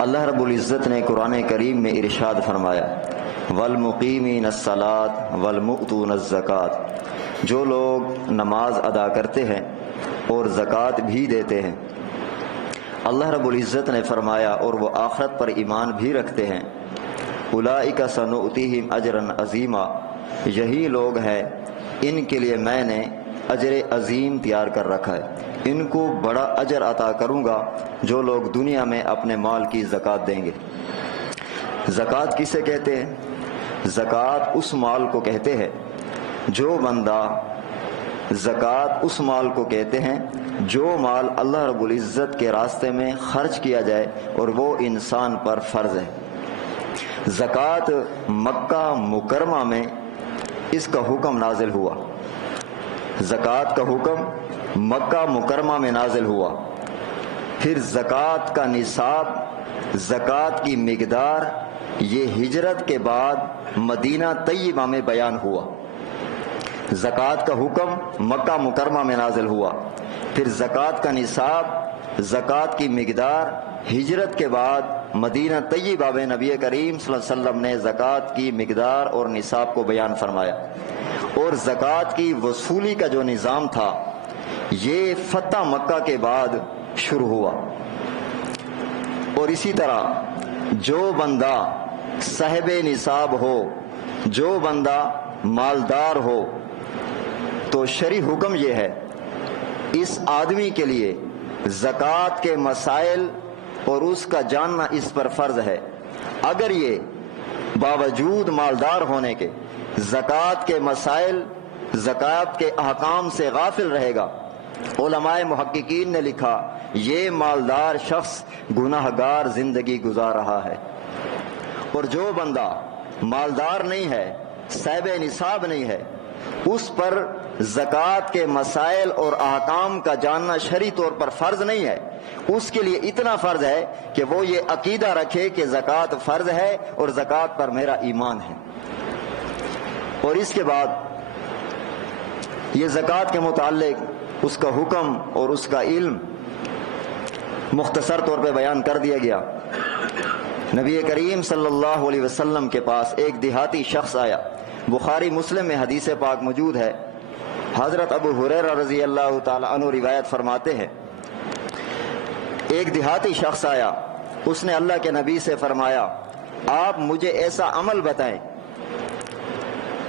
اللہ رب العزت نے قرآن کریم میں ارشاد فرمایا والمقیمین الصلاۃ والمؤتون الزکوٰۃ، جو لوگ نماز ادا کرتے ہیں اور زکوٰۃ بھی دیتے ہیں، اللہ رب العزت نے فرمایا اور وہ آخرت پر ایمان بھی رکھتے ہیں، اولئک سنؤتیہم اجرا عظیما، یہی لوگ ہیں ان کے لیے میں نے اجر عظیم تیار کر رکھا ہے، ان کو بڑا اجر عطا کروں گا جو لوگ دنیا میں اپنے مال کی زکوٰۃ دیں گے۔ زکوٰۃ کسے کہتے ہیں؟ زکوٰۃ اس مال کو کہتے ہیں جو بندہ زکوٰۃ اس مال کو کہتے ہیں جو مال اللہ رب العزت کے راستے میں خرچ کیا جائے اور وہ انسان پر فرض ہے۔ زکوٰۃ مکہ مکرمہ میں اس کا حکم نازل ہوا، زکوٰۃ کا حکم مکہ مکرمہ میں نازل ہوا، پھر زکوٰۃ کا نصاب، زکوٰۃ کی مقدار یہ ہجرت کے بعد مدینہ طیبہ میں بیان ہوا۔ زکوٰۃ کا حکم مکہ مکرمہ میں نازل ہوا، پھر زکوٰۃ کا نصاب، زکوٰۃ کی مقدار ہجرت کے بعد مدینہ طیبہ میں نبی کریم صلی اللہ علیہ وسلم نے زکوٰۃ کی مقدار اور نصاب کو بیان فرمایا، اور زکوٰۃ کی وصولی کا جو نظام تھا یہ فتح مکہ کے بعد شروع ہوا۔ اور اسی طرح جو بندہ صاحب نصاب ہو، جو بندہ مالدار ہو، تو شرعی حکم یہ ہے اس آدمی کے لیے زکوٰۃ کے مسائل اور اس کا جاننا اس پر فرض ہے۔ اگر یہ باوجود مالدار ہونے کے زکوٰۃ کے مسائل، زکوٰۃ کے احکام سے غافل رہے گا، علماء محققین نے لکھا یہ مالدار شخص گناہگار زندگی گزار رہا ہے۔ اور جو بندہ مالدار نہیں ہے، صاحب نصاب نہیں ہے، اس پر زکوٰۃ کے مسائل اور احکام کا جاننا شرعی طور پر فرض نہیں ہے۔ اس کے لیے اتنا فرض ہے کہ وہ یہ عقیدہ رکھے کہ زکوٰۃ فرض ہے اور زکوٰۃ پر میرا ایمان ہے۔ اور اس کے بعد یہ زکوٰۃ کے متعلق اس کا حکم اور اس کا علم مختصر طور پہ بیان کر دیا گیا۔ نبی کریم صلی اللہ علیہ وسلم کے پاس ایک دیہاتی شخص آیا، بخاری مسلم میں حدیث پاک موجود ہے۔ حضرت ابو ہریرہ رضی اللہ تعالی عنہ روایت فرماتے ہیں ایک دیہاتی شخص آیا، اس نے اللہ کے نبی سے فرمایا آپ مجھے ایسا عمل بتائیں۔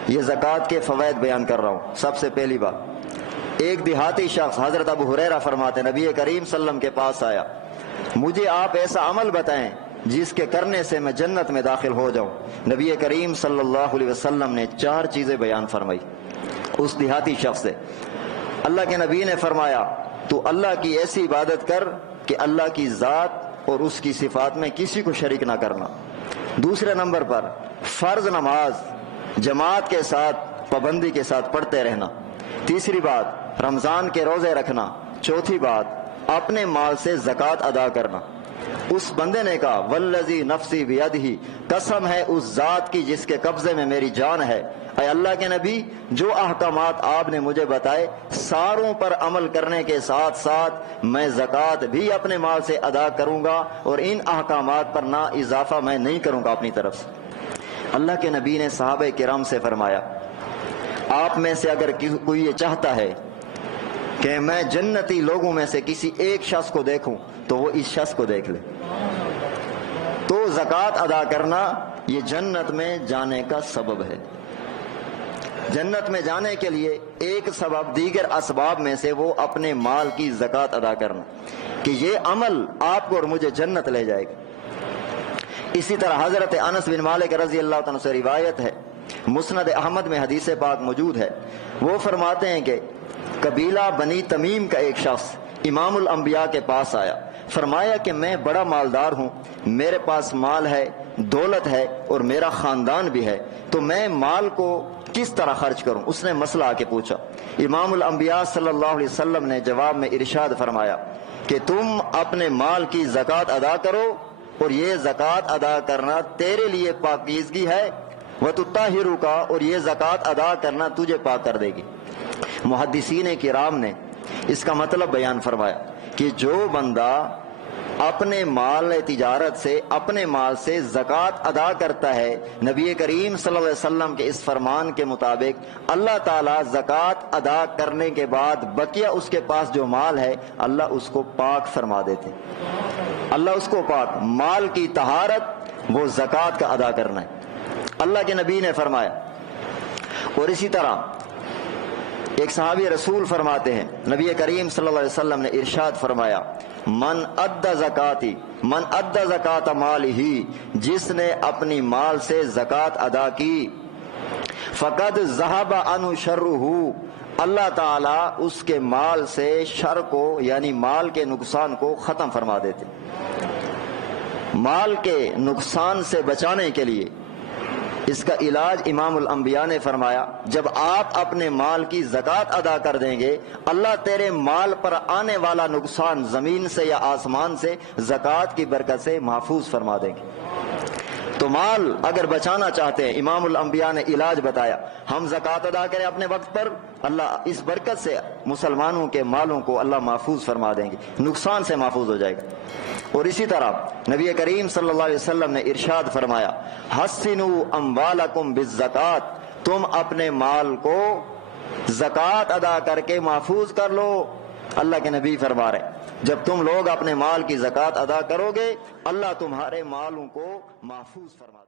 یہ زکوٰۃ کے فوائد بیان کر رہا ہوں۔ سب سے پہلی بات، ایک دیہاتی شخص حضرت ابو ہریرہ فرماتے نبی کریم صلی اللہ علیہ وسلم کے پاس آیا، مجھے آپ ایسا عمل بتائیں جس کے کرنے سے میں جنت میں داخل ہو جاؤں۔ نبی کریم صلی اللہ علیہ وسلم نے 4 چیزیں بیان فرمائی اس دیہاتی شخص سے۔ اللہ کے نبی نے فرمایا تو اللہ کی ایسی عبادت کر کہ اللہ کی ذات اور اس کی صفات میں کسی کو شریک نہ کرنا۔ دوسرے نمبر پر فرض نماز جماعت کے ساتھ پابندی کے ساتھ پڑھتے رہنا۔ تیسری بات رمضان کے روزے رکھنا۔ چوتھی بات اپنے مال سے زکوٰۃ ادا کرنا۔ اس بندے نے کہا والذی نفسی بیدہ، قسم ہے اس ذات کی جس کے قبضے میں میری جان ہے، اے اللہ کے نبی جو احکامات آپ نے مجھے بتائے ساروں پر عمل کرنے کے ساتھ ساتھ میں زکوٰۃ بھی اپنے مال سے ادا کروں گا اور ان احکامات پر نہ اضافہ میں نہیں کروں گا اپنی طرف سے۔ اللہ کے نبی نے صحابہ کرام سے فرمایا آپ میں سے اگر کوئی یہ چاہتا ہے کہ میں جنتی لوگوں میں سے کسی ایک شخص کو دیکھوں تو وہ اس شخص کو دیکھ لے۔ تو زکوٰۃ ادا کرنا یہ جنت میں جانے کا سبب ہے۔ جنت میں جانے کے لیے ایک سبب دیگر اسباب میں سے وہ اپنے مال کی زکوٰۃ ادا کرنا، کہ یہ عمل آپ کو اور مجھے جنت لے جائے گا۔ اسی طرح حضرت انس بن مالک رضی اللہ عنہ سے روایت ہے، مسند احمد میں حدیث پاک موجود ہے، وہ فرماتے ہیں کہ قبیلہ بنی تمیم کا ایک شخص امام الانبیاء کے پاس آیا، فرمایا کہ میں بڑا مالدار ہوں، میرے پاس مال ہے، دولت ہے اور میرا خاندان بھی ہے، تو میں مال کو کس طرح خرچ کروں؟ اس نے مسئلہ آ کے پوچھا۔ امام الانبیاء صلی اللہ علیہ وسلم نے جواب میں ارشاد فرمایا کہ تم اپنے مال کی زکوٰۃ ادا کرو اور یہ زکوٰۃ ادا کرنا تیرے لیے پاکیزگی ہے، وَتُطَہِّرُکَ اور یہ زکوٰۃ ادا کرنا تجھے پاک کر دے گی۔ محدثین کرام نے اس کا مطلب بیان فرمایا کہ جو بندہ اپنے مال تجارت سے اپنے مال سے زکوٰۃ ادا کرتا ہے، نبی کریم صلی اللہ علیہ وسلم کے اس فرمان کے مطابق اللہ تعالیٰ زکوٰۃ ادا کرنے کے بعد بقیہ اس کے پاس جو مال ہے اللہ اس کو پاک فرما دیتے، اللہ اس کو پاک، مال کی طہارت وہ زکوٰۃ کا ادا کرنا ہے، اللہ کے نبی نے فرمایا۔ اور اسی طرح ایک صحابی رسول فرماتے ہیں، نبی کریم صلی اللہ علیہ وسلم نے ارشاد فرمایا، من ادى زکاتی، من ادى زکات مالہ، جس نے اپنی مال سے زکوٰۃ ادا کی، فقد ذہب عنہ شرہ، اللہ تعالیٰ اس کے مال سے شر کو یعنی مال کے نقصان کو ختم فرما دیتے۔ مال کے نقصان سے بچانے کے لیے اس کا علاج امام الانبیاء نے فرمایا، جب آپ اپنے مال کی زکوٰۃ ادا کر دیں گے اللہ تیرے مال پر آنے والا نقصان زمین سے یا آسمان سے زکوٰۃ کی برکت سے محفوظ فرما دیں گے۔ تو مال اگر بچانا چاہتے ہیں، امام الانبیاء نے علاج بتایا، ہم زکوٰۃ ادا کریں اپنے وقت پر، اللہ اس برکت سے مسلمانوں کے مالوں کو اللہ محفوظ فرما دیں گے، نقصان سے محفوظ ہو جائے گا۔ اور اسی طرح نبی کریم صلی اللہ علیہ وسلم نے ارشاد فرمایا، حسنوا اموالکم بالزکوٰۃ، تم اپنے مال کو زکوٰۃ ادا کر کے محفوظ کر لو۔ اللہ کے نبی فرما رہے جب تم لوگ اپنے مال کی زکوٰۃ ادا کرو گے اللہ تمہارے مالوں کو محفوظ فرما دے۔